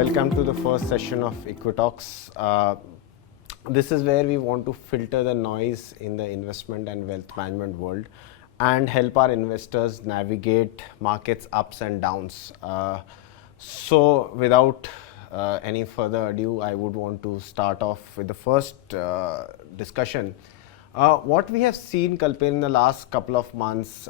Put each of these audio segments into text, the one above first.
welcome to the first session of EquiTalks. This is where we want to filter the noise in the investment and wealth management world and help our investors navigate markets ups and downs. So without any further ado, I would want to start off with the first discussion. What we have seen, Kalpen, in the last couple of months,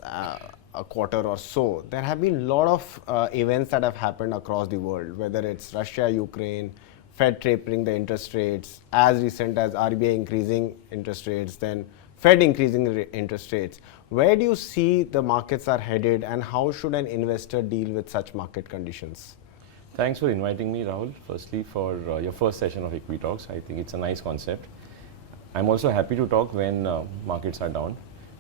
a quarter or so, there have been a lot of events that have happened across the world, whether it's Russia, Ukraine, Fed tapering the interest rates, as recent as RBI increasing interest rates, then Fed increasing interest rates. Where do you see the markets are headed, and how should an investor deal with such market conditions? Thanks for inviting me, Rahul, firstly for your first session of EquiTalks. I think it's a nice concept. I'm also happy to talk when markets are down,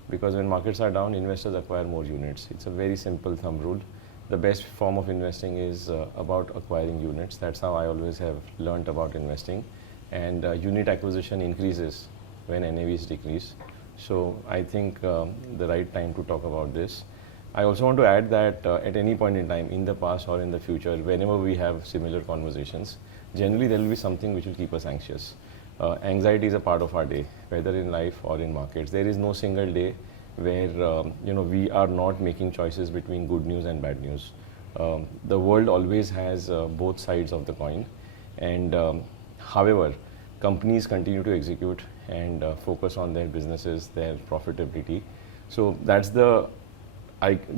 because when markets are down, investors acquire more units. It's a very simple thumb rule. The best form of investing is about acquiring units. That's how I always have learned about investing. And unit acquisition increases when NAVs decrease. So I think the right time to talk about this. I also want to add that at any point in time, in the past or in the future, whenever we have similar conversations, generally there will be something which will keep us anxious. Anxiety is a part of our day, whether in life or in markets. There is no single day where we are not making choices between good news and bad news. The world always has both sides of the coin, and however, companies continue to execute and focus on their businesses, their profitability. So that's the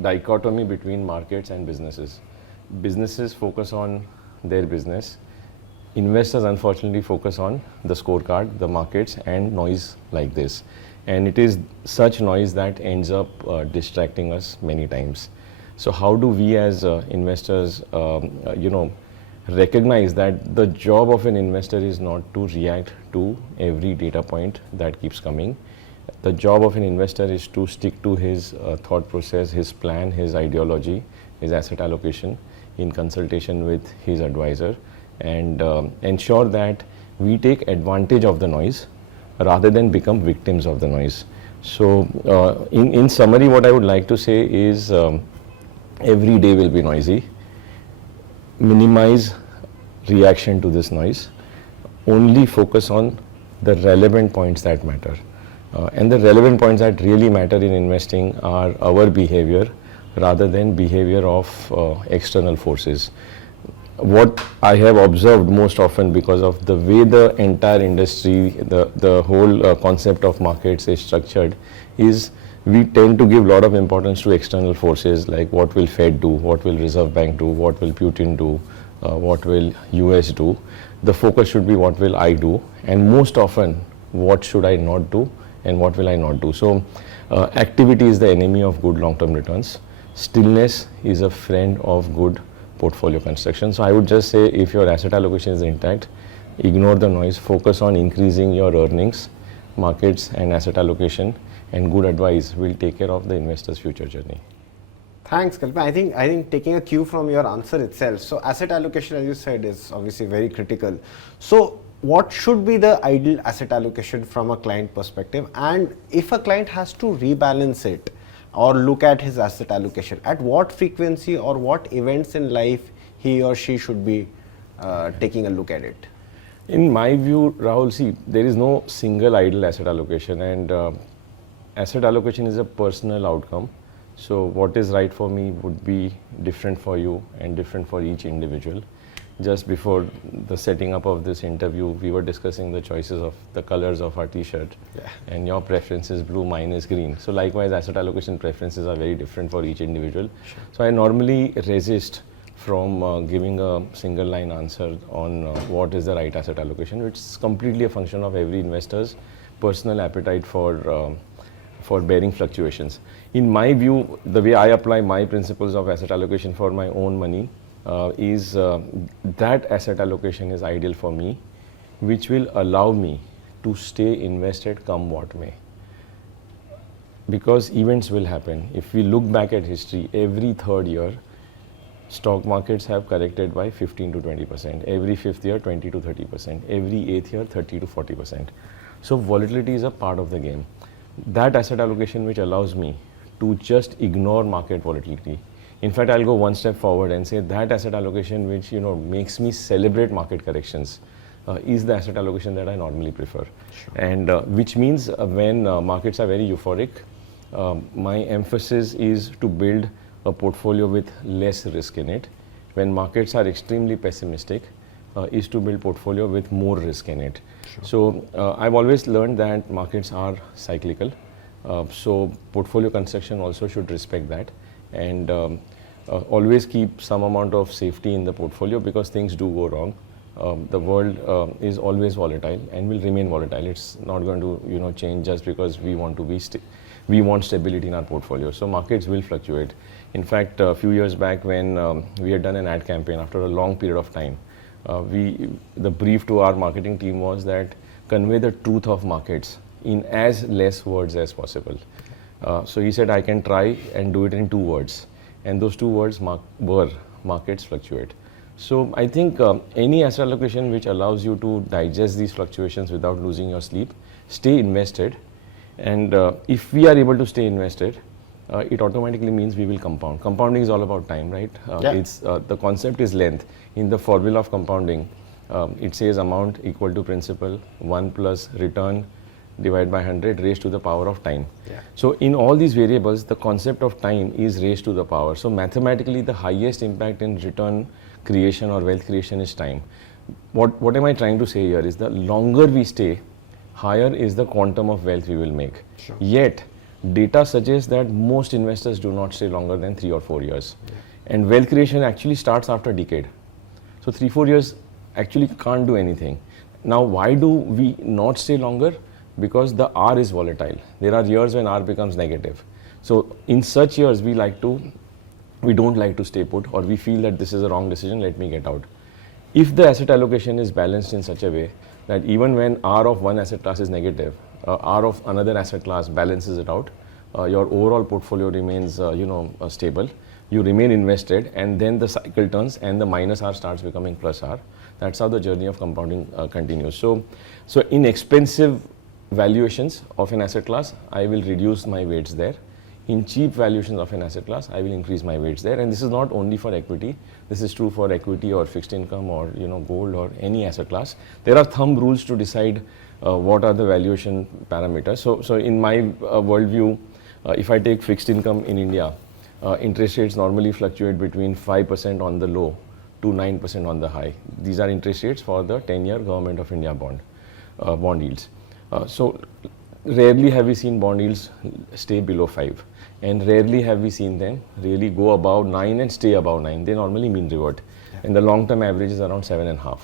dichotomy between markets and businesses. Businesses focus on their business. Investors unfortunately focus on the scorecard, the markets, and noise like this. And it is such noise that ends up distracting us many times. So how do we as investors, recognize that the job of an investor is not to react to every data point that keeps coming. The job of an investor is to stick to his thought process, his plan, his ideology, his asset allocation in consultation with his advisor, and ensure that we take advantage of the noise rather than become victims of the noise. So in summary, what I would like to say is every day will be noisy. Minimize reaction to this noise. Only focus on the relevant points that matter. And the relevant points that really matter in investing are our behavior rather than behavior of external forces. What I have observed most often, because of the way the entire industry, the whole concept of markets is structured, is we tend to give a lot of importance to external forces, like what will Fed do, what will Reserve Bank do, what will Putin do, what will US do. The focus should be what will I do, and most often what should I not do and what will I not do. So activity is the enemy of good long-term returns. Stillness is a friend of good portfolio construction. So I would just say, if your asset allocation is intact, ignore the noise, focus on increasing your earnings, markets and asset allocation, and good advice will take care of the investor's future journey. Thanks, Kalpen. I think taking a cue from your answer itself, so asset allocation, as you said, is obviously very critical. So what should be the ideal asset allocation from a client perspective? And if a client has to rebalance it or look at his asset allocation, at what frequency or what events in life he or she should be taking a look at it? In my view, Rahul, see, there is no single ideal asset allocation, and asset allocation is a personal outcome. So what is right for me would be different for you and different for each individual. Just before the setting up of this interview, we were discussing the choices of the colors of our t-shirt. Yeah. And your preference is blue, mine is green. So likewise, asset allocation preferences are very different for each individual. Sure. So I normally resist from giving a single line answer on what is the right asset allocation, which is completely a function of every investor's personal appetite for bearing fluctuations. In my view, the way I apply my principles of asset allocation for my own money is that asset allocation is ideal for me, which will allow me to stay invested come what may. Because events will happen. If we look back at history, every third year, stock markets have corrected by 15 to 20%. Every fifth year, 20 to 30%. Every eighth year, 30 to 40%. So volatility is a part of the game. That asset allocation which allows me to just ignore market volatility, In fact, I'll go one step forward and say that asset allocation which makes me celebrate market corrections is the asset allocation that I normally prefer. And which means when markets are very euphoric, my emphasis is to build a portfolio with less risk in it. When markets are extremely pessimistic, is to build portfolio with more risk in it. So I've always learned that markets are cyclical. So portfolio construction also should respect that, and always keep some amount of safety in the portfolio, because things do go wrong. The world is always volatile and will remain volatile. It's not going to change just because we want to be we want stability in our portfolio. So markets will fluctuate. In fact, a few years back when we had done an ad campaign after a long period of time, the brief to our marketing team was that convey the truth of markets in as less words as possible. So he said, I can try and do it in 2 words. And those 2 words were markets fluctuate. So I think any asset allocation which allows you to digest these fluctuations without losing your sleep, stay invested. And if we are able to stay invested, it automatically means we will compound. Compounding is all about time, right? It's the concept is length. In the formula of compounding, it says amount equal to principal 1 plus return divided by 100 raised to the power of time. So in all these variables, the concept of time is raised to the power. So mathematically, the highest impact in return creation or wealth creation is time. What am I trying to say here is the longer we stay, higher is the quantum of wealth we will make. Yet, data suggests that most investors do not stay longer than 3 or 4 years. And wealth creation actually starts after a decade. So 3-4 years actually can't do anything. Now, why do we not stay longer? Because the R is volatile. There are years when R becomes negative. So in such years, we don't like to stay put, or we feel that this is a wrong decision, let me get out. If the asset allocation is balanced in such a way that even when R of one asset class is negative, R of another asset class balances it out, your overall portfolio remains stable, you remain invested, and then the cycle turns and the minus R starts becoming plus R. That's how the journey of compounding continues. So in expensive valuations of an asset class, I will reduce my weights there. In cheap valuations of an asset class, I will increase my weights there. And this is not only for equity. This is true for equity or fixed income or gold or any asset class. There are thumb rules to decide what are the valuation parameters. So in my worldview, if I take fixed income in India, interest rates normally fluctuate between 5% on the low to 9% on the high. These are interest rates for the 10-year Government of India bond yields. So rarely have we seen bond yields stay below 5, and rarely have we seen them really go above 9 and stay above 9. They normally mean revert, and the long-term average is around 7.5.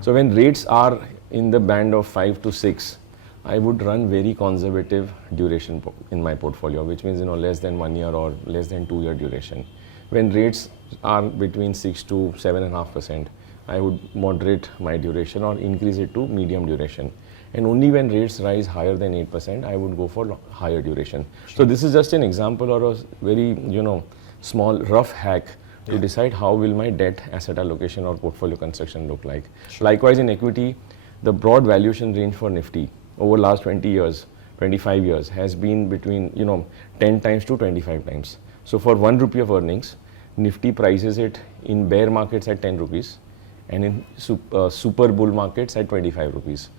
So when rates are in the band of 5 to 6, I would run very conservative duration in my portfolio, which means less than 1 year or less than 2 year duration. When rates are between 6 to 7.5%, I would moderate my duration or increase it to medium duration. And only when rates rise higher than 8%, I would go for higher duration. So this is just an example or a very small rough hack to decide how will my debt asset allocation or portfolio construction look like. Likewise, in equity, the broad valuation range for Nifty over last 20 years, 25 years has been between 10 times to 25 times. So for 1 rupee of earnings, Nifty prices it in bear markets at 10 rupees and in super bull markets at 25 rupees.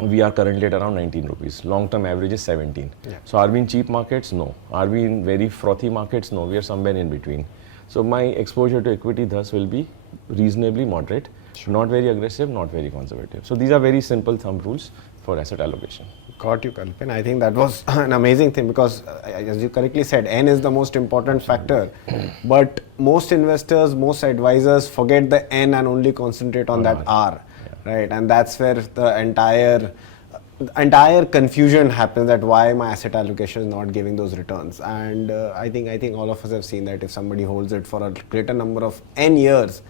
We are currently at around 19 rupees. Long-term average is 17. So are we in cheap markets? No. Are we in very frothy markets? No. We are somewhere in between. So my exposure to equity thus will be reasonably moderate, not very aggressive, not very conservative. So these are very simple thumb rules for asset allocation. Got you, Kalpen. I think that was an amazing thing because, as you correctly said, N is the most important factor. But most investors, most advisors forget the N and only concentrate on that R. Right, and that's where the entire confusion happens, that why my asset allocation is not giving those returns. And I think all of us have seen that if somebody holds it for a greater number of N years,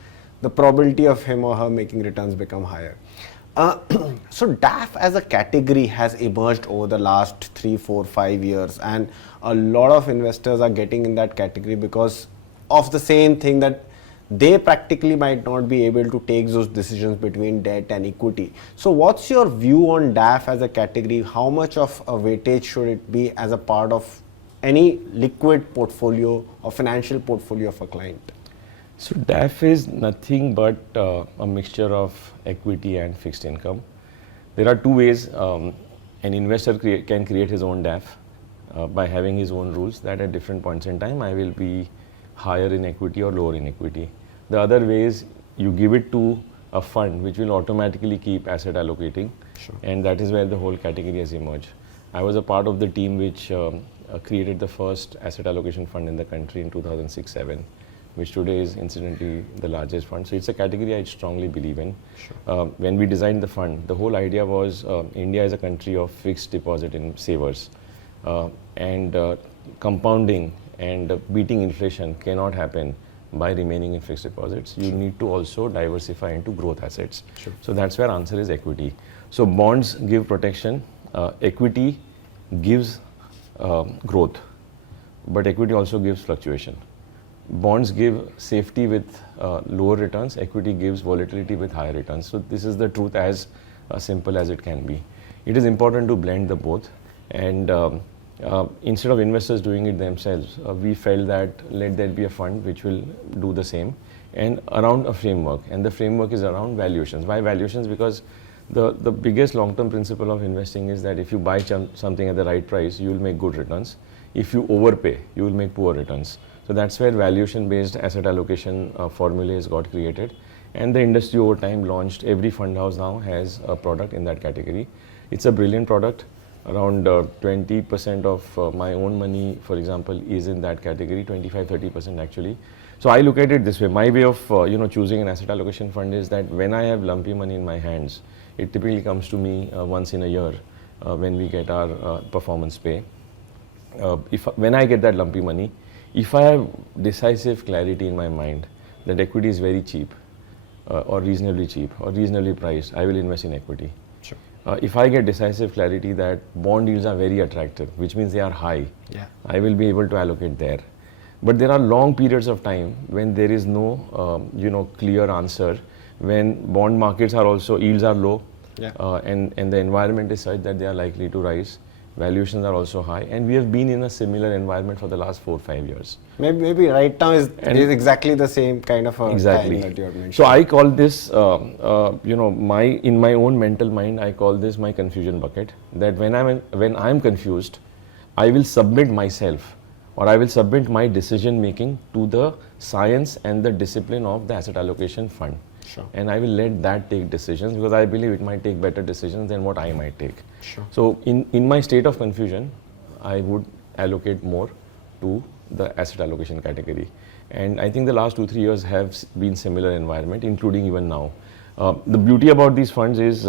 the probability of him or her making returns become higher. So DAF as a category has emerged over the last 3, 4, 5 years, and a lot of investors are getting in that category because of the same thing, that they practically might not be able to take those decisions between debt and equity. So what's your view on DAF as a category? How much of a weightage should it be as a part of any liquid portfolio or financial portfolio of a client? So DAF is nothing but a mixture of equity and fixed income. There are two ways an investor can create his own DAF by having his own rules that at different points in time I will be higher in equity or lower in equity. The other way is you give it to a fund which will automatically keep asset allocating, and that is where the whole category has emerged. I was a part of the team which created the first asset allocation fund in the country in 2006-07. Which today is incidentally the largest fund. So it's a category I strongly believe in. When we designed the fund, the whole idea was India is a country of fixed deposit in savers, and compounding and beating inflation cannot happen by remaining in fixed deposits. You need to also diversify into growth assets. So that's where answer is equity. So bonds give protection, equity gives growth, but equity also gives fluctuation. Bonds give safety with lower returns, equity gives volatility with higher returns. So this is the truth as simple as it can be. It is important to blend the both, and instead of investors doing it themselves, we felt that let there be a fund which will do the same and around a framework, and the framework is around valuations. Why valuations? Because the biggest long-term principle of investing is that if you buy something at the right price, you will make good returns. If you overpay, you will make poor returns. So that's where valuation-based asset allocation formulas got created, and the industry over time launched. Every fund house now has a product in that category. It's a brilliant product. Around 20% of my own money, for example, is in that category, 25-30% actually. So I look at it this way. My way of choosing an asset allocation fund is that when I have lumpy money in my hands, it typically comes to me once in a year when we get our performance pay. When I get that lumpy money, if I have decisive clarity in my mind that equity is very cheap or reasonably priced, I will invest in equity. If I get decisive clarity that bond yields are very attractive, which means they are high, I will be able to allocate there. But there are long periods of time when there is no clear answer, when bond markets are also, yields are low, and the environment is such that they are likely to rise. Valuations are also high, and we have been in a similar environment for the last 4-5 years. Maybe right now is exactly the same kind of a time that you have mentioned. So I call this, in my own mental mind, I call this my confusion bucket. That when I'm confused, I will submit myself, or I will submit my decision making to the science and the discipline of the asset allocation fund. And I will let that take decisions, because I believe it might take better decisions than what I might take. So in my state of confusion, I would allocate more to the asset allocation category. And I think the last 2-3 years have been similar environment, including even now. The beauty about these funds is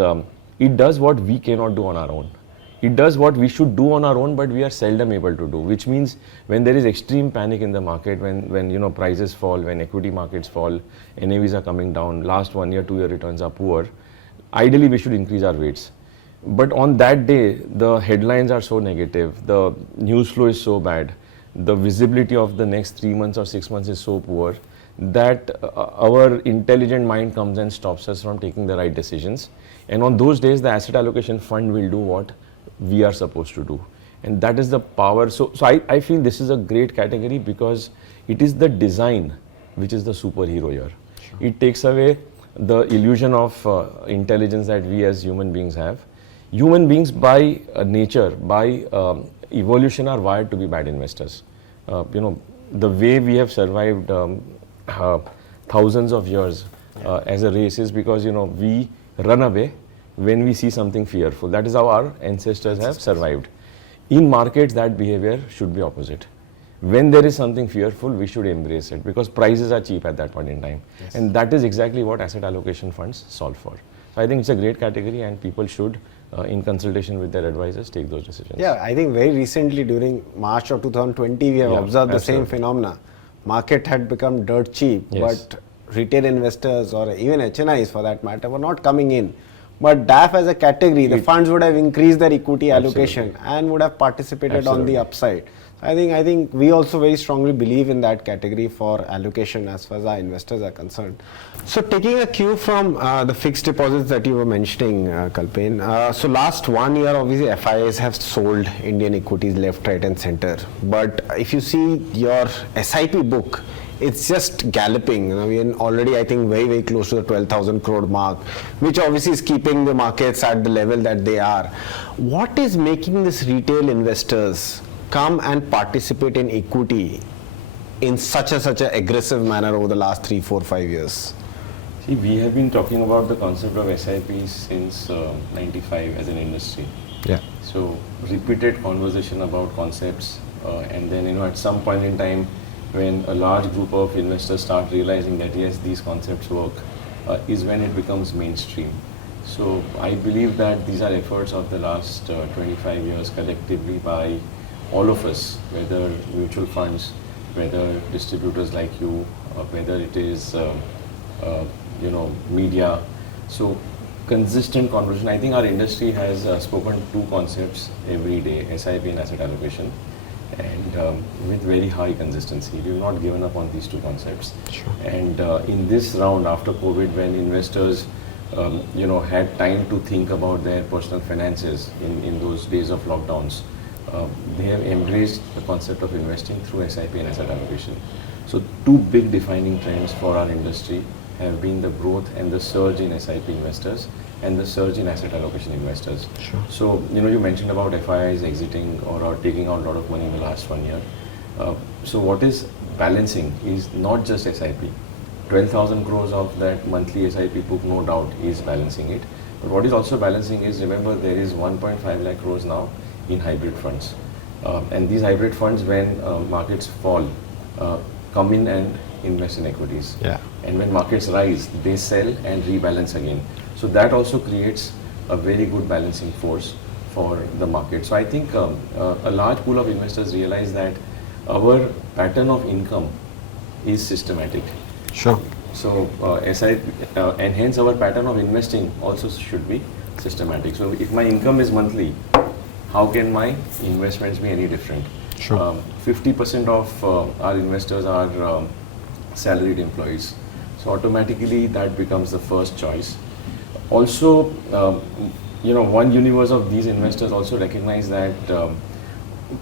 it does what we cannot do on our own. It does what we should do on our own, but we are seldom able to do, which means when there is extreme panic in the market, when prices fall, when equity markets fall, NAVs are coming down, last 1 year, 2 year returns are poor, ideally we should increase our weights. But on that day, the headlines are so negative, the news flow is so bad, the visibility of the next 3 months or 6 months is so poor that our intelligent mind comes and stops us from taking the right decisions. And on those days, the asset allocation fund will do what we are supposed to do, and that is the power. So I feel this is a great category because it is the design which is the superhero here. It takes away the illusion of intelligence that we as human beings have. Human beings by nature, by evolution, are wired to be bad investors. The way we have survived thousands of years as a race is because we run away when we see something fearful. That is how our ancestors have survived. In markets, that behavior should be opposite. When there is something fearful, we should embrace it because prices are cheap at that point in time. And that is exactly what asset allocation funds solve for. So I think it's a great category, and people should, in consultation with their advisors, take those decisions. Yeah, I think very recently during March of 2020, we have observed the same phenomena. Market had become dirt cheap, but retail investors or even HNIs for that matter were not coming in. But DAF as a category, the funds would have increased their equity allocation and would have participated on the upside. I think we also very strongly believe in that category for allocation as far as our investors are concerned. So taking a cue from the fixed deposits that you were mentioning, Kalpen, so last 1 year obviously FIIs have sold Indian equities left, right and center. But if you see your SIP book, it's just galloping. You know, we are already, I think, very, very close to the 12,000 crore mark, which obviously is keeping the markets at the level that they are. What is making this retail investors come and participate in equity in such an aggressive manner over the last 3, 4, 5 years? See, we have been talking about the concept of SIPs since 95 as an industry. Yeah. So repeated conversation about concepts, and then at some point in time, when a large group of investors start realizing that yes, these concepts work, is when it becomes mainstream. So I believe that these are efforts of the last 25 years collectively by all of us, whether mutual funds, whether distributors like you, whether it is media. So consistent conversation. I think our industry has spoken two concepts every day: SIP and asset allocation. And with very high consistency. We've not given up on these two concepts. Sure. And in this round after COVID, when investors had time to think about their personal finances in those days of lockdowns, they have embraced the concept of investing through SIP and asset allocation. So two big defining trends for our industry have been the growth and the surge in SIP investors and the surge in asset allocation investors. Sure. So, you mentioned about FIIs exiting or taking out a lot of money in the last 1 year. So what is balancing is not just SIP. 12,000 crores of that monthly SIP book, no doubt, is balancing it. But what is also balancing is, remember, there is 1.5 lakh crores now in hybrid funds. And these hybrid funds, when markets fall, come in and invest in equities. Yeah. And when markets rise, they sell and rebalance again. So that also creates a very good balancing force for the market. So I think a large pool of investors realize that our pattern of income is systematic. Sure. So and hence our pattern of investing also should be systematic. So if my income is monthly, how can my investments be any different? Sure. 50% of our investors are salaried employees. So automatically that becomes the first choice. Also, one universe of these investors also recognize that,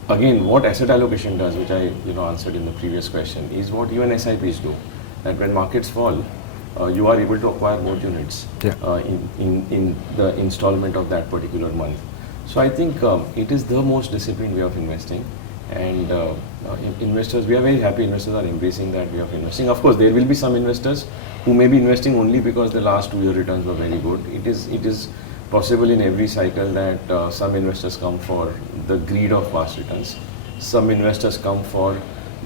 again, what asset allocation does, which I answered in the previous question, is what even SIPs do. That when markets fall, you are able to acquire more units in the installment of that particular month. So I think it is the most disciplined way of investing. And investors, we are very happy investors are embracing that way of investing. Of course, there will be some investors who may be investing only because the last 2 year returns were very good. It is possible in every cycle that some investors come for the greed of fast returns. Some investors come for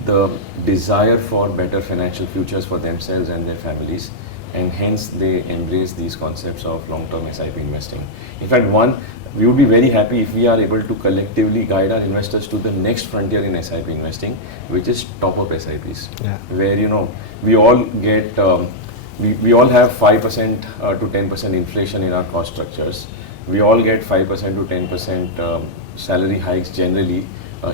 the desire for better financial futures for themselves and their families, and hence they embrace these concepts of long-term SIP investing. In fact, we would be very happy if we are able to collectively guide our investors to the next frontier in SIP investing, which is top-up SIPs, where we all get we all have 5% to 10% inflation in our cost structures. We all get 5% to 10% salary hikes generally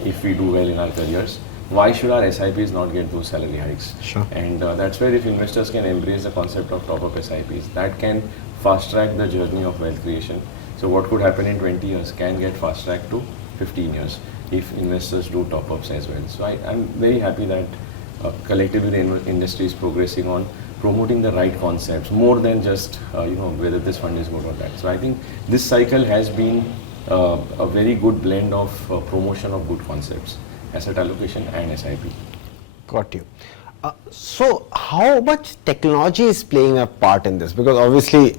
if we do well in our careers. Why should our SIPs not get those salary hikes? Sure. And that's where if investors can embrace the concept of top-up SIPs, that can fast-track the journey of wealth creation. So what could happen in 20 years can get fast-tracked to 15 years if investors do top-ups as well. So I'm very happy that collectively the industry is progressing on promoting the right concepts more than just whether this fund is good or bad. So I think this cycle has been a very good blend of promotion of good concepts, asset allocation and SIP. Got you. So how much technology is playing a part in this? Because obviously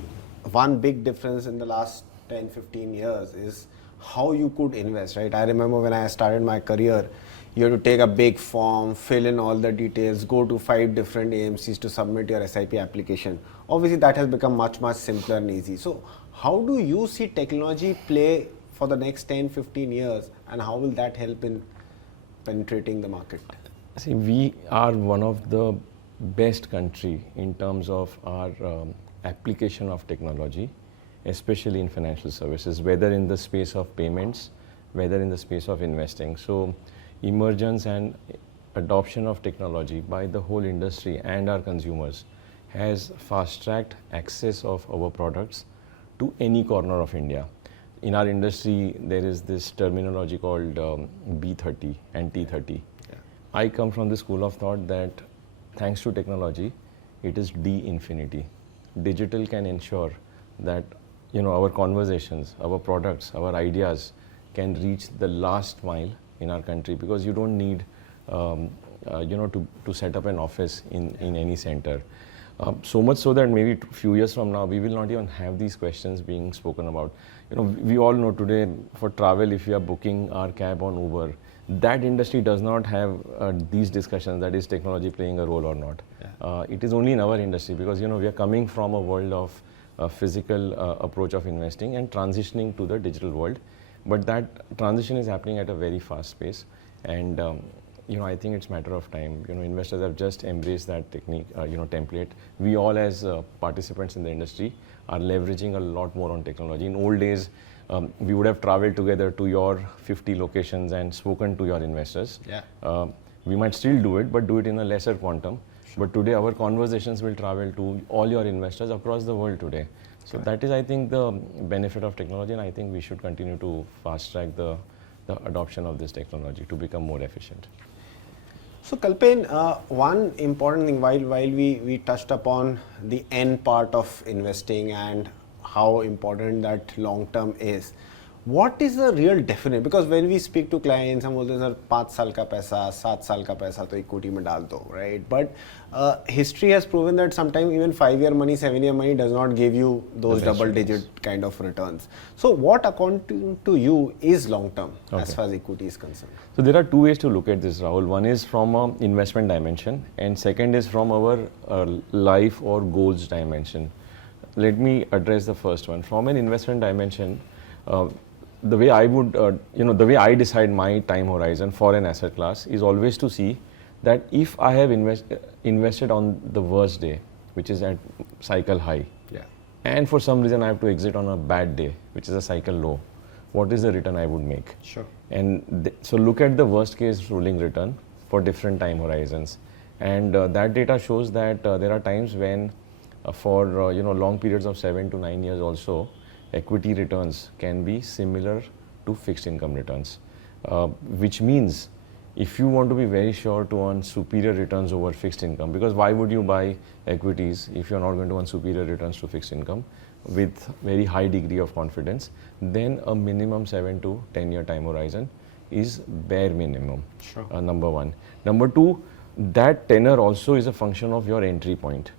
one big difference in the last 10-15 years is how you could invest, right? I remember when I started my career, you had to take a big form, fill in all the details, go to 5 different AMCs to submit your SIP application. Obviously that has become much simpler and easy. So how do you see technology play for the next 10-15 years, and how will that help in penetrating the market? See, we are one of the best country in terms of our application of technology, especially in financial services, whether in the space of payments, whether in the space of investing. So, emergence and adoption of technology by the whole industry and our consumers has fast-tracked access of our products to any corner of India. In our industry, there is this terminology called B30 and T30. Yeah. I come from the school of thought that thanks to technology, it is D infinity. Digital can ensure that our conversations, our products, our ideas can reach the last mile in our country, because you don't need to set up an office in any center. So much so that maybe a few years from now, we will not even have these questions being spoken about. We all know today for travel, if we are booking our cab on Uber, that industry does not have these discussions, that is technology playing a role or not. Yeah. It is only in our industry, because we are coming from a world of physical approach of investing and transitioning to the digital world. But that transition is happening at a very fast pace, and I think it's a matter of time. Investors have just embraced that technique, template. We all as participants in the industry are leveraging a lot more on technology. In old days, we would have traveled together to your 50 locations and spoken to your investors. Yeah. We might still do it, but do it in a lesser quantum. Sure. But today our conversations will travel to all your investors across the world today. So that is, I think, the benefit of technology, and I think we should continue to fast track the adoption of this technology to become more efficient. So Kalpen, one important thing, while we touched upon the end part of investing and how important that long term is, what is the real definition? Because when we speak to clients, हम बोलते हैं sir 5 साल का पैसा, 7 साल का पैसा तो इक्विटी में डाल दो, right? But history has proven that sometimes even 5-year money, 7-year money does not give you those double-digit kind of returns. So what, according to you, is long term as far as equity is concerned? So there are two ways to look at this, Rahul. One is from an investment dimension, and second is from our life or goals dimension. Let me address the first one. From an investment dimension, the way I would, the way I decide my time horizon for an asset class is always to see that if I have invested on the worst day, which is at cycle high, and for some reason I have to exit on a bad day, which is a cycle low, what is the return I would make? Sure. And so look at the worst case ruling return for different time horizons, and that data shows that there are times when for long periods of 7 to 9 years also, equity returns can be similar to fixed income returns, which means if you want to be very sure to earn superior returns over fixed income, because why would you buy equities if you're not going to earn superior returns to fixed income with very high degree of confidence, then a minimum 7 to 10 year time horizon is bare minimum. Sure. Number one. Number two, that tenor also is a function of your entry point.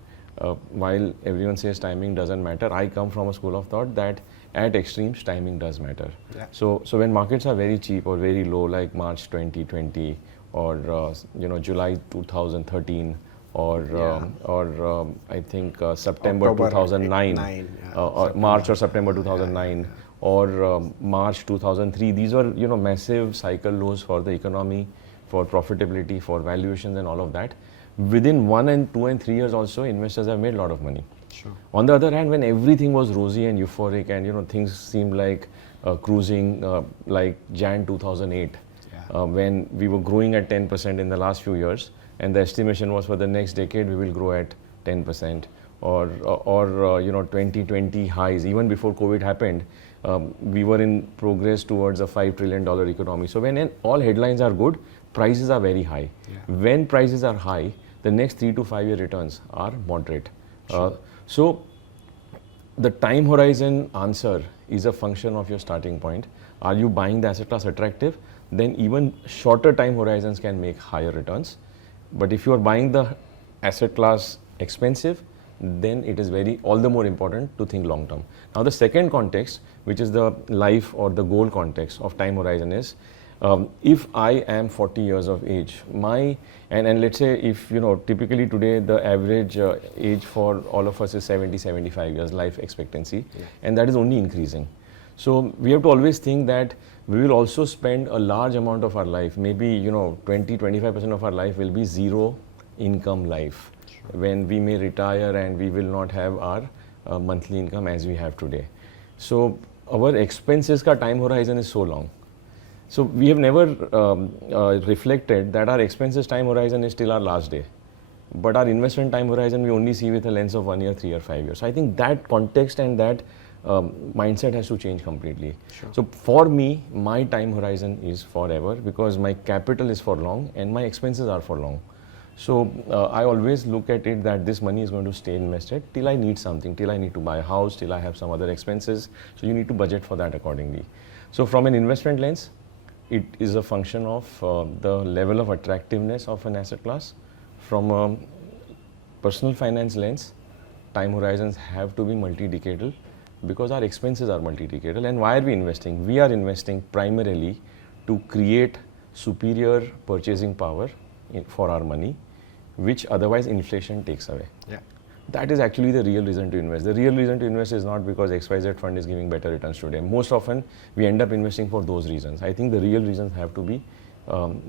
While everyone says timing doesn't matter, I come from a school of thought that at extremes timing does matter. Yeah. So when markets are very cheap or very low, like March 2020 or July 2013 or I think September October 2009 or March or September 2009 or March 2003, these were massive cycle lows for the economy, for profitability, for valuations and all of that. Within 1 and 2 and 3 years also, investors have made a lot of money. Sure. On the other hand, when everything was rosy and euphoric and things seemed like cruising like Jan 2008, when we were growing at 10% in the last few years, and the estimation was for the next decade we will grow at 10%, or 2020 highs, even before COVID happened, we were in progress towards a $5 trillion economy. So when all headlines are good, prices are very high. Yeah. When prices are high, the next 3 to 5 year returns are moderate. Sure. So the time horizon answer is a function of your starting point. Are you buying the asset class attractive? Then even shorter time horizons can make higher returns. But if you are buying the asset class expensive, then it is all the more important to think long term. Now the second context, which is the life or the goal context of time horizon, is if I am 40 years of age, and let's say if typically today the average age for all of us is 70-75 years life expectancy, and that is only increasing. So we have to always think that we will also spend a large amount of our life, maybe 20-25% of our life will be zero income life. Sure. When we may retire and we will not have our monthly income as we have today. So our expenses ka time horizon is so long. So we have never reflected that our expenses time horizon is till our last day. But our investment time horizon, we only see with a lens of 1 year, 3 or 5 years. So I think that context and that mindset has to change completely. Sure. So for me, my time horizon is forever because my capital is for long and my expenses are for long. So I always look at it that this money is going to stay invested till I need something, till I need to buy a house, till I have some other expenses. So you need to budget for that accordingly. So from an investment lens, it is a function of the level of attractiveness of an asset class. From a personal finance lens, time horizons have to be multi-decadal because our expenses are multi-decadal. And why are we investing? We are investing primarily to create superior purchasing power for our money, which otherwise inflation takes away. Yeah. That is actually the real reason to invest. The real reason to invest is not because XYZ fund is giving better returns today. Most often, we end up investing for those reasons. I think the real reasons have to be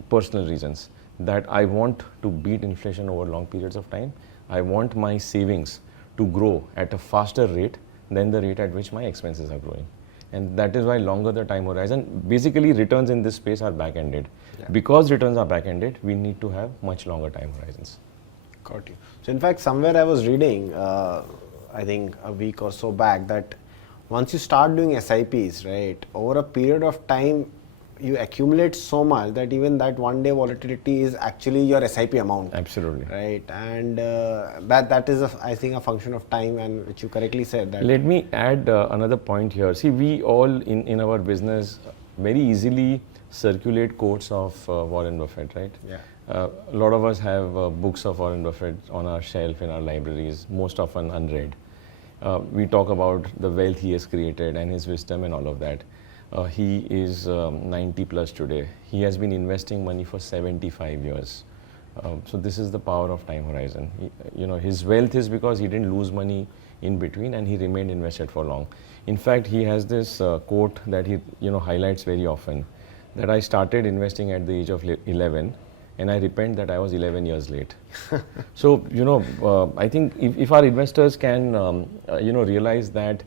personal reasons. That I want to beat inflation over long periods of time. I want my savings to grow at a faster rate than the rate at which my expenses are growing. And that is why longer the time horizon, basically returns in this space are back-ended. Yeah. Because returns are back-ended, we need to have much longer time horizons. Got you. So in fact, somewhere I was reading, I think a week or so back, that once you start doing SIPs, right, over a period of time, you accumulate so much that even that one day volatility is actually your SIP amount. Absolutely. Right. And that is, I think, a function of time, and which you correctly said. That Let me add another point here. See, we all in our business very easily circulate quotes of Warren Buffett, right? Yeah. A lot of us have books of Warren Buffett on our shelf in our libraries, most often unread. We talk about the wealth he has created and his wisdom and all of that. He is 90 plus today. He has been investing money for 75 years. So this is the power of time horizon. His wealth is because he didn't lose money in between and he remained invested for long. In fact, he has this quote that he highlights very often, that I started investing at the age of 11 and I repent that I was 11 years late. So, I think if our investors can, realize that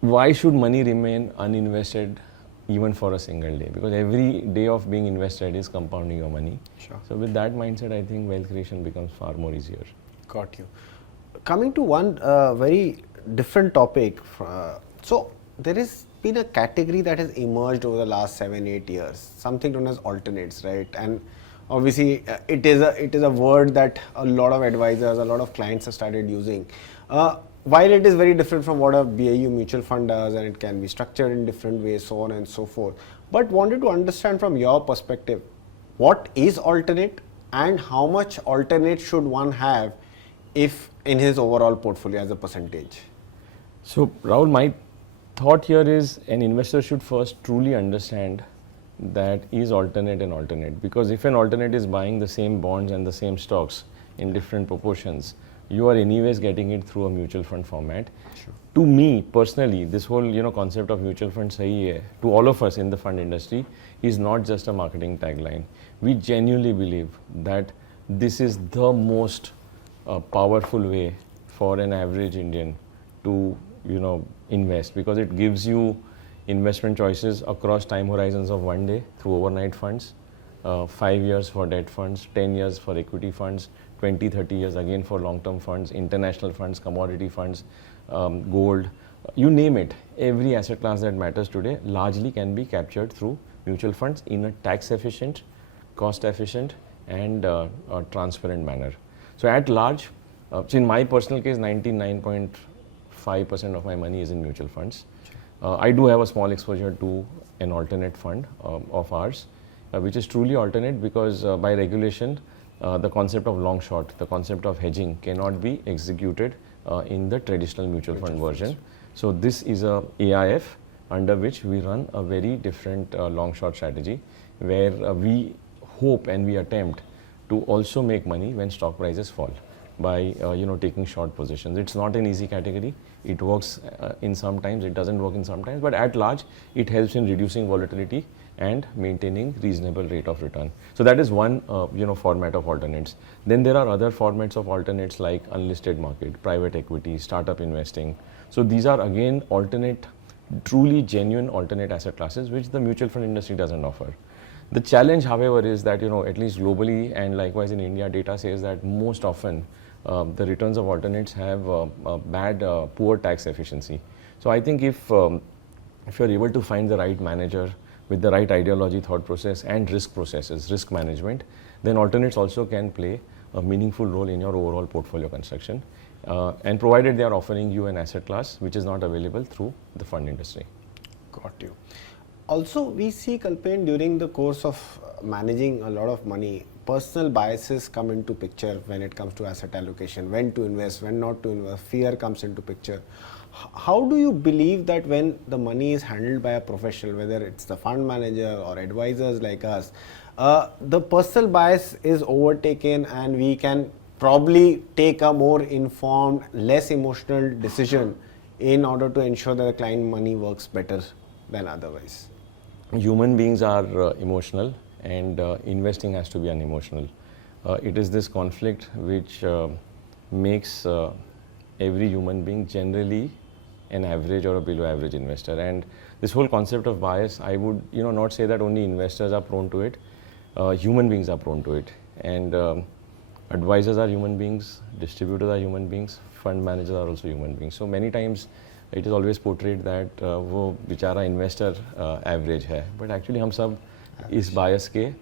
why should money remain uninvested even for a single day? Because every day of being invested is compounding your money. Sure. So with that mindset, I think wealth creation becomes far more easier. Got you. Coming to one very different topic. So there has been a category that has emerged over the last 7-8 years, something known as alternates, right? And obviously it is a word that a lot of advisors, a lot of clients have started using. While it is very different from what a BAU mutual fund does, and it can be structured in different ways, so on and so forth. But wanted to understand from your perspective, what is alternate and how much alternate should one have if in his overall portfolio as a percentage? So Rahul, my thought here is an investor should first truly understand that is alternate and alternate. Because if an alternate is buying the same bonds and the same stocks in different proportions, you are anyways getting it through a mutual fund format. Sure. To me personally, this whole concept of mutual fund sahi hai, to all of us in the fund industry, is not just a marketing tagline. We genuinely believe that this is the most powerful way for an average Indian to invest, because it gives you investment choices across time horizons of 1 day through overnight funds, 5 years for debt funds, 10 years for equity funds, 20, 30 years again for long-term funds, international funds, commodity funds, gold, you name it. Every asset class that matters today largely can be captured through mutual funds in a tax-efficient, cost-efficient and transparent manner. So at large, so in my personal case, 99.5% of my money is in mutual funds. I do have a small exposure to an alternate fund of ours, which is truly alternate because by regulation, the concept of long short, the concept of hedging cannot be executed in the traditional mutual fund version. So this is a AIF under which we run a very different long short strategy, where we hope and we attempt to also make money when stock prices fall by taking short positions. It's not an easy category. It works in some times, it doesn't work in some times, but at large it helps in reducing volatility and maintaining reasonable rate of return. So that is one format of alternates. Then there are other formats of alternates like unlisted market, private equity, startup investing. So these are again alternate truly genuine alternate asset classes which the mutual fund industry doesn't offer. The challenge, however, is that, you know, at least globally and likewise in India, data says that most often the returns of alternates have poor tax efficiency. So I think if you're able to find the right manager with the right ideology, thought process and risk processes, risk management, then alternates also can play a meaningful role in your overall portfolio construction, and provided they are offering you an asset class which is not available through the fund industry. Got you. Also, we see, Kalpen, during the course of managing a lot of money, personal biases come into picture when it comes to asset allocation, when to invest, when not to invest, fear comes into picture. How do you believe that when the money is handled by a professional, whether it's the fund manager or advisors like us, the personal bias is overtaken and we can probably take a more informed, less emotional decision in order to ensure that the client money works better than otherwise? Human beings are emotional, and investing has to be unemotional. It is this conflict which makes every human being generally an average or a below average investor. And this whole concept of bias, I would not say that only investors are prone to it. Human beings are prone to it, and advisors are human beings, distributors are human beings, fund managers are also human beings. So many times it is always portrayed that वो बेचारा investor average है, but actually हम सब इस bias के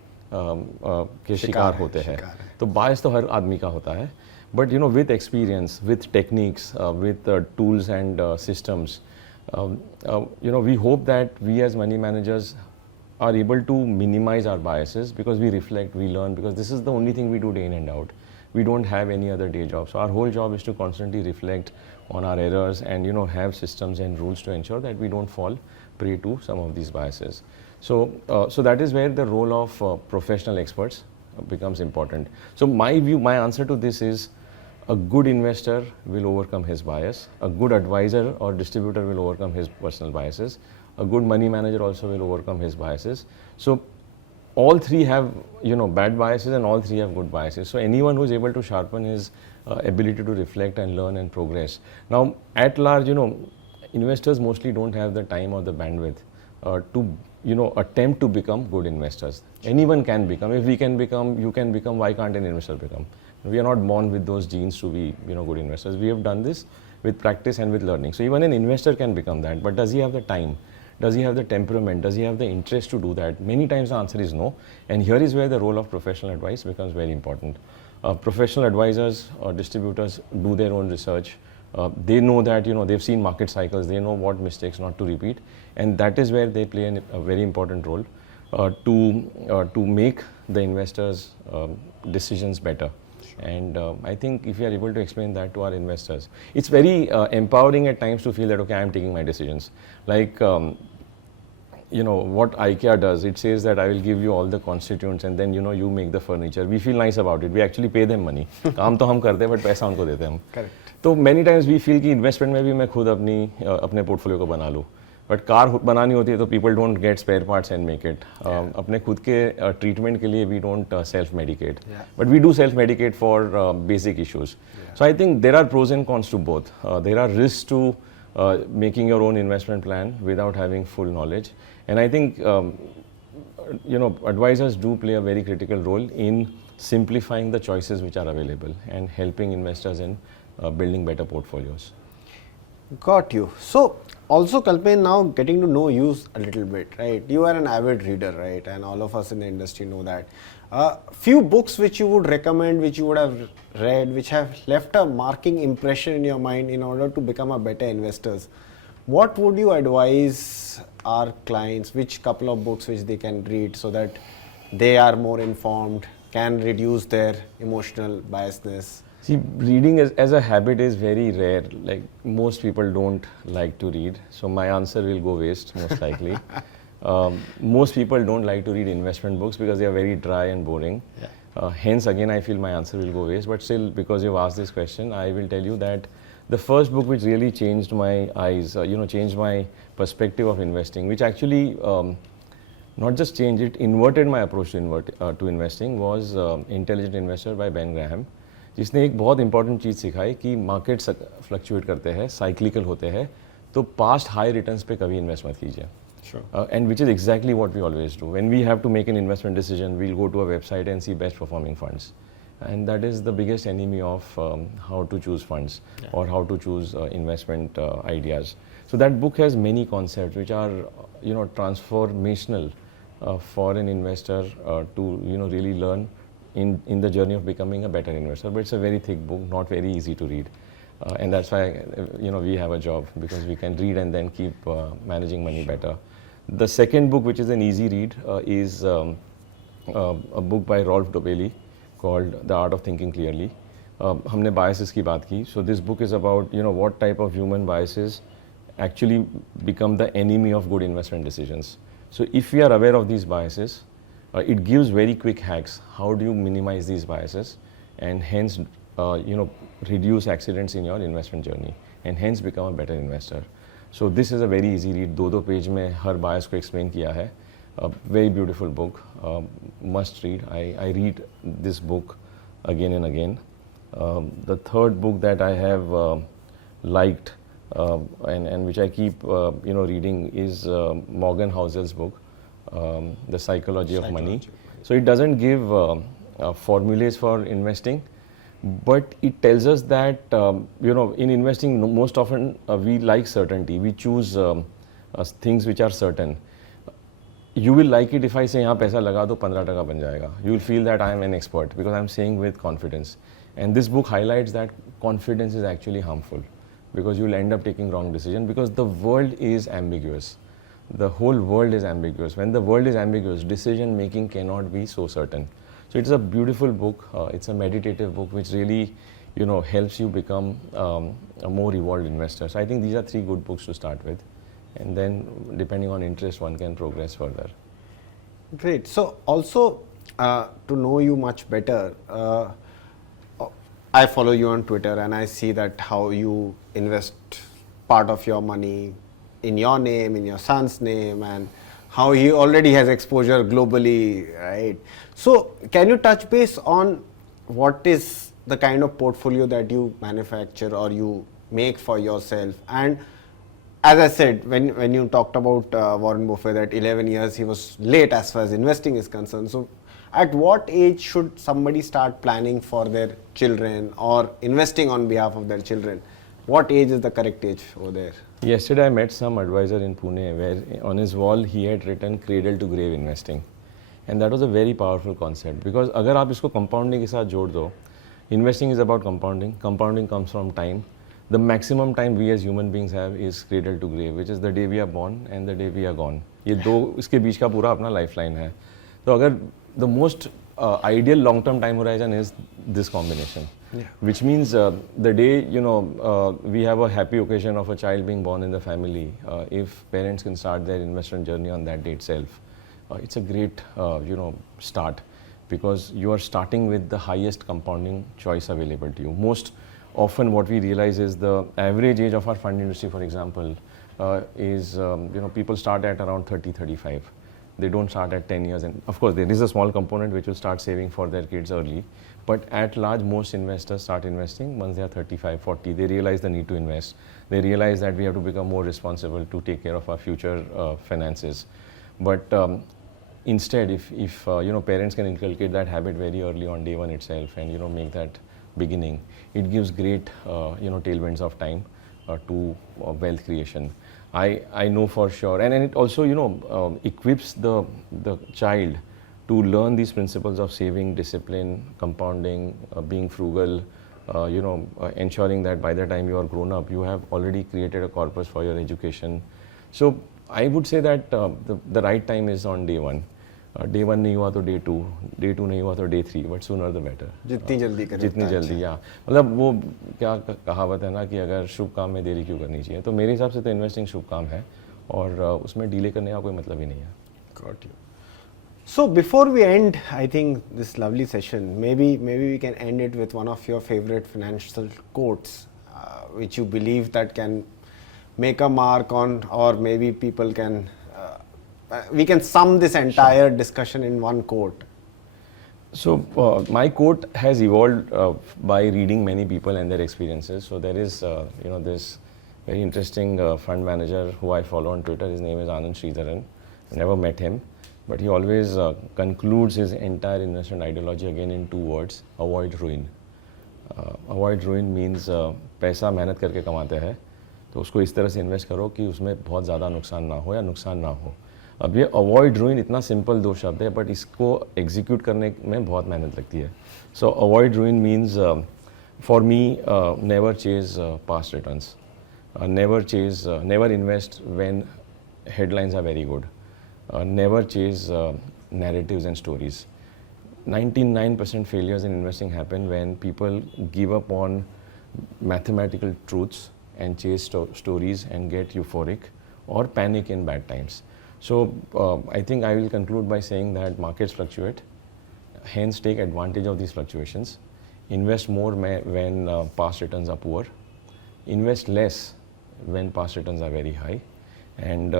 शिकार होते हैं. तो bias तो हर आदमी का होता है, but with experience, with techniques, with tools and systems, we hope that we as money managers are able to minimize our biases, because we reflect, we learn, because this is the only thing we do day in and out. We don't have any other day job. So our whole job is to constantly reflect on our errors and have systems and rules to ensure that we don't fall prey to some of these biases. So that is where the role of professional experts becomes important. So my answer to this is, a good investor will overcome his bias, a good advisor or distributor will overcome his personal biases, a good money manager also will overcome his biases. So all three have bad biases and all three have good biases. So anyone who is able to sharpen his ability to reflect and learn and progress. Now at large, investors mostly don't have the time or the bandwidth to attempt to become good investors. Anyone can become. If we can become, you can become, why can't an investor become? We are not born with those genes to be good investors. We have done this with practice and with learning. So even an investor can become that, but does he have the time? Does he have the temperament? Does he have the interest to do that? Many times the answer is no. And here is where the role of professional advice becomes very important. Professional advisors or distributors do their own research. They know that they've seen market cycles. They know what mistakes not to repeat, and that is where they play a very important role to make the investors' decisions better. And I think if we are able to explain that to our investors, it's very empowering at times to feel that, okay, I am taking my decisions. Like, what IKEA does, it says that I will give you all the constituents and then, you make the furniture. We feel nice about it. We actually pay them money. काम तो हम करते हैं, but पैसा उनको देते हैं हम. Correct. तो many times we feel कि investment में भी मैं खुद अपने portfolio को बना लूँ. But कार बनानी होती है तो people don't get spare parts and make it. अपने खुद के treatment के लिए we don't self-medicate. But we do self-medicate for basic issues. So I think there are pros and cons to both. There are risks to making your own investment plan without having full knowledge. And I think advisors do play a very critical role in simplifying the choices which are available and helping investors in building better portfolios. Got you. So also, Kalpen, now getting to know you a little bit, right? You are an avid reader, right? And all of us in the industry know that. Few books which you would recommend, which you would have read, which have left a marking impression in your mind in order to become a better investors. What would you advise our clients? Which couple of books which they can read so that they are more informed, can reduce their emotional biasness? See, reading as a habit is very rare. Like, most people don't like to read. So my answer will go waste, most likely. Most people don't like to read investment books because they are very dry and boring. Hence, again, I feel my answer will go waste. But still, because you've asked this question, I will tell you that the first book which really changed my eyes, changed my perspective of investing, which actually not just changed, it inverted my approach to investing, was Intelligent Investor by Ben Graham. जिसने एक बहुत important चीज़ सिखाई कि markets fluctuate करते हैं, cyclical होते हैं, तो past high returns पे कभी invest मत कीजिए. Sure. And which is exactly what we always do. When we have to make an investment decision, we'll go to a website and see best performing funds. And that is the biggest enemy of how to choose funds or how to choose investment ideas. So that book has many concepts which are, transformational for an investor to, really learn in the journey of becoming a better investor. But it's a very thick book, not very easy to read. And that's why, we have a job, because we can read and then keep managing money better. The second book, which is an easy read, is a book by Rolf Dobelli called The Art of Thinking Clearly. हमने biases की बात की. So this book is about, what type of human biases actually become the enemy of good investment decisions. So if we are aware of these biases, it gives very quick hacks. How do you minimize these biases and hence, reduce accidents in your investment journey and hence become a better investor. So this is a very easy read. दो page में हर bias को explain किया है. A very beautiful book, must read. I read this book again and again. The third book that I have liked and which I keep reading is Morgan Housel's book, The Psychology of Money. So it doesn't give formulas for investing, but it tells us that in investing most often we like certainty. We choose things which are certain. You will like it if I say यहाँ पैसा लगा तो 15% बन जाएगा. You will feel that I am an expert because I am saying with confidence. And this book highlights that confidence is actually harmful because you will end up taking wrong decision because the world is ambiguous. The whole world is ambiguous. When the world is ambiguous, decision making cannot be so certain. So it's a beautiful book. It's a meditative book which really, helps you become a more evolved investor. So I think these are 3 good books to start with. And then depending on interest, one can progress further. Great. So also to know you much better, I follow you on Twitter and I see that how you invest part of your money in your name, in your son's name, and how he already has exposure globally, right? So can you touch base on what is the kind of portfolio that you manufacture or you make for yourself? And as I said, when you talked about Warren Buffett, that 11 years he was late as far as investing is concerned. So at what age should somebody start planning for their children or investing on behalf of their children? What age is the correct age over there? Yesterday I met some advisor in Pune where on his wall he had written Cradle to Grave investing. And that was a very powerful concept because अगर आप इसको compounding के साथ जोड़ दो, investing is about compounding. Compounding comes from time. The maximum time we as human beings have is cradle to grave, which is the day we are born and the day we are gone. ये दो इसके बीच का पूरा अपना lifeline है. तो अगर the most ideal long-term time horizon is this combination, which means the day we have a happy occasion of a child being born in the family, if parents can start their investment journey on that day itself, it's a great start because you are starting with the highest compounding choice available to you. Most often what we realize is the average age of our fund industry, for example, is people start at around 30-35. They don't start at 10 years, and of course there is a small component which will start saving for their kids early, but at large most investors start investing once they are 35-40. They realize the need to invest. They realize that we have to become more responsible to take care of our future finances. But instead, if parents can inculcate that habit very early on day one itself and make that beginning, it gives great tailwinds of time to wealth creation. I know for sure, and it also equips the child to learn these principles of saving, discipline, compounding, being frugal, ensuring that by the time you are grown up, you have already created a corpus for your education. So I would say that the right time is on day one. Day 1 नहीं हुआ तो day 2, day 2 नहीं हुआ तो day 3, but sooner the better. जितनी जल्दी करें जितनी जल्दी, या मतलब वो क्या कहावत है ना कि अगर शुभ काम में देरी क्यों करनी चाहिए, तो मेरे हिसाब से तो इन्वेस्टिंग शुभ काम है और उसमें डिले करने का कोई मतलब ही नहीं है. Got you. So before we end, I think this lovely session, maybe we can end it with one of your favorite financial quotes, which you believe that can make a mark on, or maybe people can. We can sum this entire discussion in one quote. So my quote has evolved by reading many people and their experiences. So there is this very interesting fund manager who I follow on Twitter. His name is Anand Sridharan. I've never met him, but he always concludes his entire investment ideology again in 2 words: avoid ruin. Avoid ruin means पैसा मेहनत करके कमाते हैं तो उसको इस तरह से इन्वेस्ट करो कि उसमें बहुत ज़्यादा नुकसान ना हो या नुकसान ना हो. अब ये अवॉइड रूइन इतना सिंपल 2 शब्द है, बट इसको एग्जीक्यूट करने में बहुत मेहनत लगती है. सो avoid रूइन means for me never chase past returns, never invest when headlines are very good, never chase narratives and stories. 99% failures in investing happen when people give up on mathematical truths and chase stories and get euphoric or panic in bad times. So I think I will conclude by saying that markets fluctuate, hence take advantage of these fluctuations. Invest more when past returns are poor, invest less when past returns are very high, and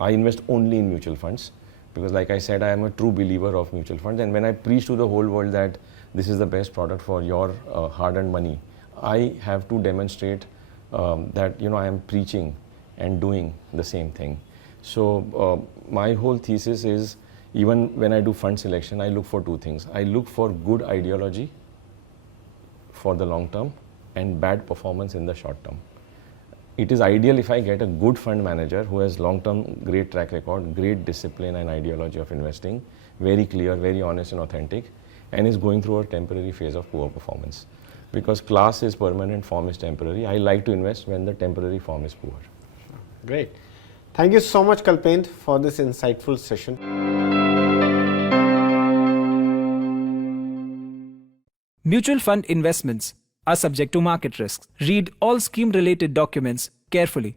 I invest only in mutual funds because, like I said, I am a true believer of mutual funds, and when I preach to the whole world that this is the best product for your hard-earned money, I have to demonstrate that I am preaching and doing the same thing. So my whole thesis is, even when I do fund selection, I look for 2 things. I look for good ideology for the long term and bad performance in the short term. It is ideal if I get a good fund manager who has long-term great track record, great discipline and ideology of investing, very clear, very honest and authentic, and is going through a temporary phase of poor performance. Because class is permanent, form is temporary. I like to invest when the temporary form is poor. Great. Thank you so much, Kalpen, for this insightful session. Mutual fund investments are subject to market risks. Read all scheme-related documents carefully.